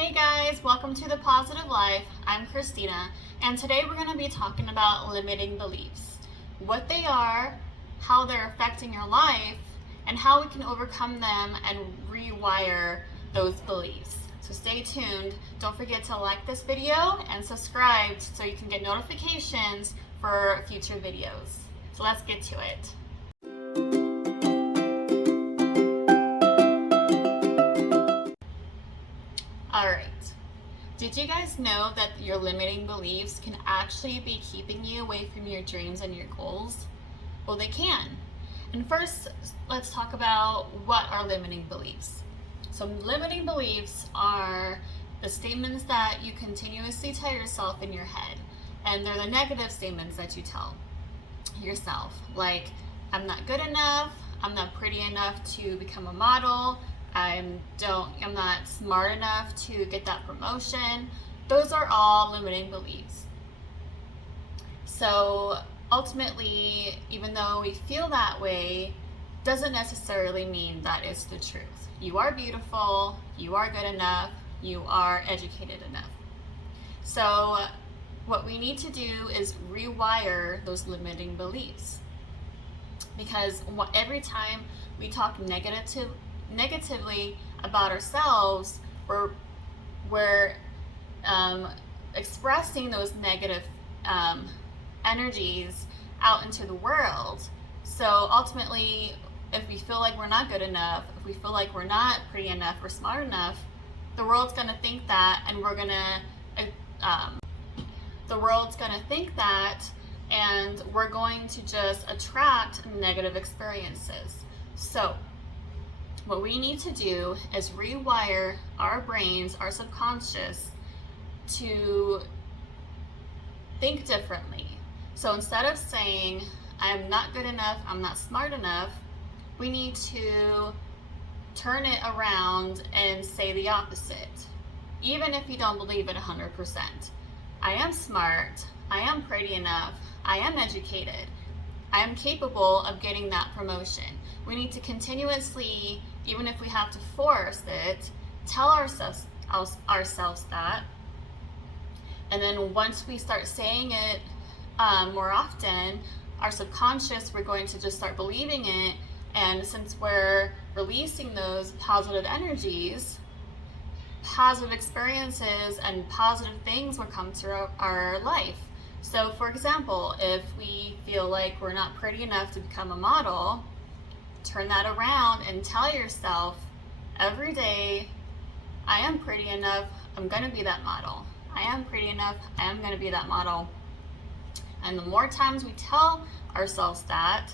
Hey guys, welcome to The Positive Life. I'm Christina, and today we're going to be talking about limiting beliefs, what they are, how they're affecting your life, and how we can overcome them and rewire those beliefs. So stay tuned. Don't forget to like this video and subscribe so you can get notifications for future videos. So let's get to it. Alright, did you guys know that your limiting beliefs can actually be keeping you away from your dreams and your goals? Well, they can. And first, let's talk about what are limiting beliefs. So limiting beliefs are the statements that you continuously tell yourself in your head. And they're the negative statements that you tell yourself. Like, I'm not good enough, I'm not pretty enough to become a model, I'm not smart enough to get that promotion. Those are all limiting beliefs. So ultimately, even though we feel that way, doesn't necessarily mean that it's the truth. You are beautiful, you are good enough, you are educated enough. So what we need to do is rewire those limiting beliefs. Because every time we talk negatively about ourselves, we're expressing those negative energies out into the world. So ultimately, if we feel like we're not good enough, if we feel like we're not pretty enough or smart enough, the world's gonna think that, and we're going to just attract negative experiences. So what we need to do is rewire our brains, our subconscious, to think differently. So instead of saying, I'm not good enough, I'm not smart enough, we need to turn it around and say the opposite. Even if you don't believe it 100%. I am smart, I am pretty enough, I am educated, I am capable of getting that promotion. We need to continuously, even if we have to force it, tell ourselves that. And then once we start saying it more often, our subconscious, we're going to just start believing it. And since we're releasing those positive energies, positive experiences and positive things will come through our life. So for example, if we feel like we're not pretty enough to become a model, turn that around and tell yourself every day, I am pretty enough, I'm going to be that model. I am pretty enough, I am going to be that model. And the more times we tell ourselves that,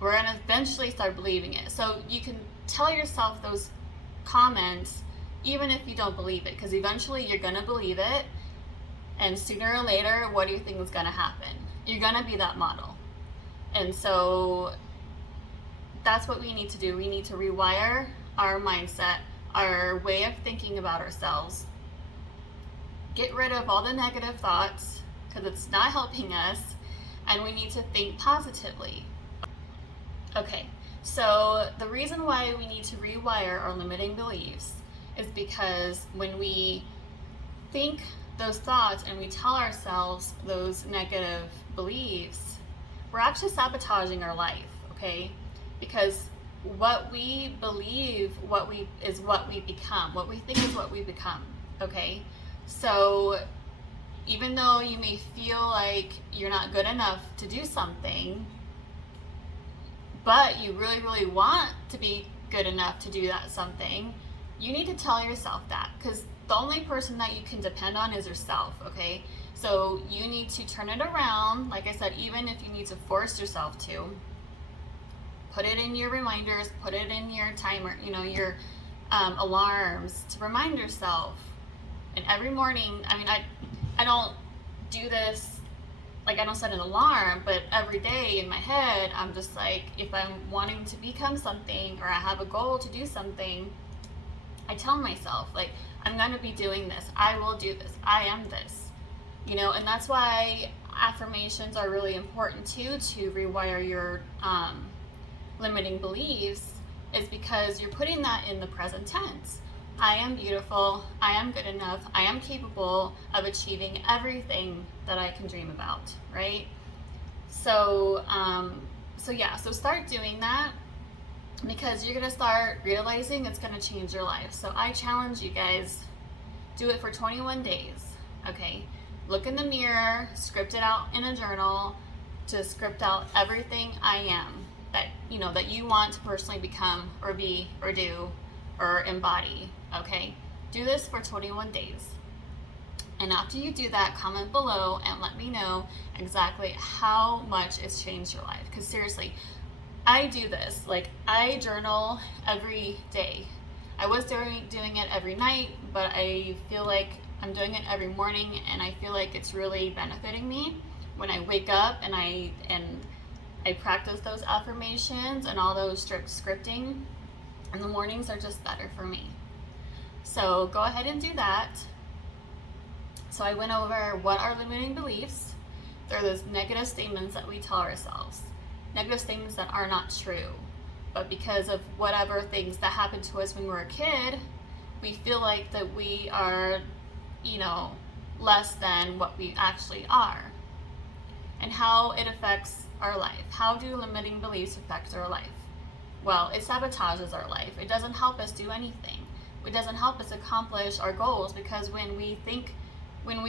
we're going to eventually start believing it. So you can tell yourself those comments even if you don't believe it, because eventually you're going to believe it. And sooner or later, what do you think is going to happen? You're going to be that model. And so that's what we need to do. We need to rewire our mindset, our way of thinking about ourselves. Get rid of all the negative thoughts because it's not helping us, and we need to think positively. Okay, so the reason why we need to rewire our limiting beliefs is because when we think those thoughts and we tell ourselves those negative beliefs, we're actually sabotaging our life, okay? Because what we believe, is what we become. What we think is what we become, okay? So even though you may feel like you're not good enough to do something, but you really, really want to be good enough to do that something, you need to tell yourself that, because the only person that you can depend on is yourself, okay? So you need to turn it around. Like I said, even if you need to force yourself to, put it in your reminders, put it in your timer, your alarms to remind yourself. And every morning, I don't do this, like I don't set an alarm, but every day in my head, I'm just like, if I'm wanting to become something or I have a goal to do something, I tell myself, like, I'm going to be doing this. I will do this. I am this. And that's why affirmations are really important too, to rewire your limiting beliefs, is because you're putting that in the present tense. I am beautiful, I am good enough, I am capable of achieving everything that I can dream about, right? So, so start doing that, because you're gonna start realizing it's gonna change your life. So I challenge you guys, do it for 21 days, okay? Look in the mirror, script it out in a journal, to script out everything I am that you want to personally become or be or do or embody, okay? Do this for 21 days. And after you do that, comment below and let me know exactly how much it's changed your life. Because seriously, I do this. Like, I journal every day. I was doing it every night, but I feel like I'm doing it every morning, and I feel like it's really benefiting me when I wake up and I practice those affirmations and all those strict scripting, and the mornings are just better for me. So go ahead and do that. So I went over what are limiting beliefs. They're those negative statements that we tell ourselves. Negative statements that are not true. But because of whatever things that happened to us when we were a kid, we feel like that we are, less than what we actually are. And how it affects our life. How do limiting beliefs affect our life? Well, it sabotages our life. It doesn't help us do anything. It doesn't help us accomplish our goals, because when we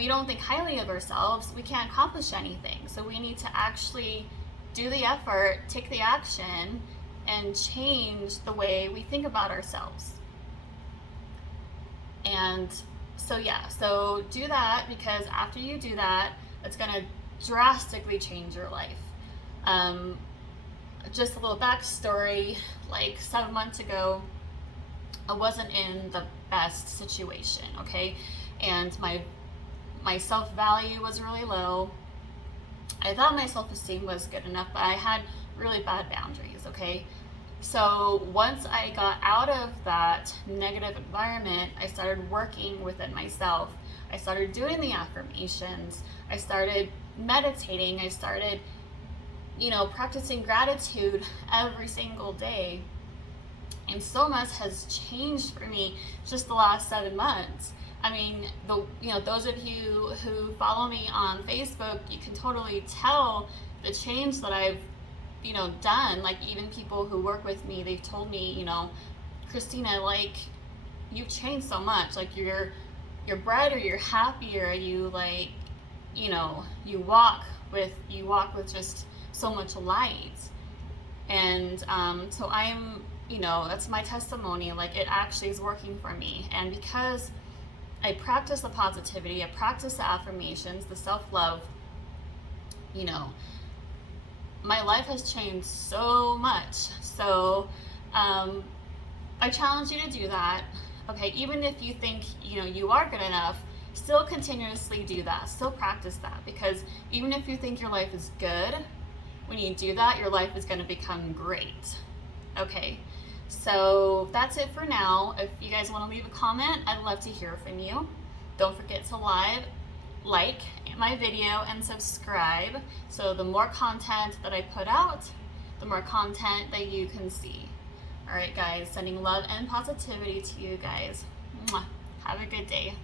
don't think highly of ourselves, we can't accomplish anything. So we need to actually do the effort, take the action, and change the way we think about ourselves. And so do that, because after you do that, it's going to drastically change your life. Just a little backstory, like 7 months ago, I wasn't in the best situation, okay? And my self-value was really low. I thought my self-esteem was good enough, but I had really bad boundaries, okay? So once I got out of that negative environment, I started working within myself. I started doing the affirmations. I started meditating. I started, practicing gratitude every single day. And so much has changed for me just the last 7 months. I mean, those of you who follow me on Facebook, you can totally tell the change that I've, done. Like, even people who work with me, they've told me, Christina, like, you've changed so much. Like, you're brighter, you're happier, you you walk with just so much light. And so I'm, that's my testimony. Like, it actually is working for me. And because I practice the positivity, I practice the affirmations, the self-love, my life has changed so much. So I challenge you to do that. Okay, even if you think, you are good enough, still continuously do that. Still practice that, because even if you think your life is good, when you do that, your life is going to become great. Okay, so that's it for now. If you guys want to leave a comment, I'd love to hear from you. Don't forget to like my video and subscribe. So the more content that I put out, the more content that you can see. All right, guys, sending love and positivity to you guys. Mwah. Have a good day.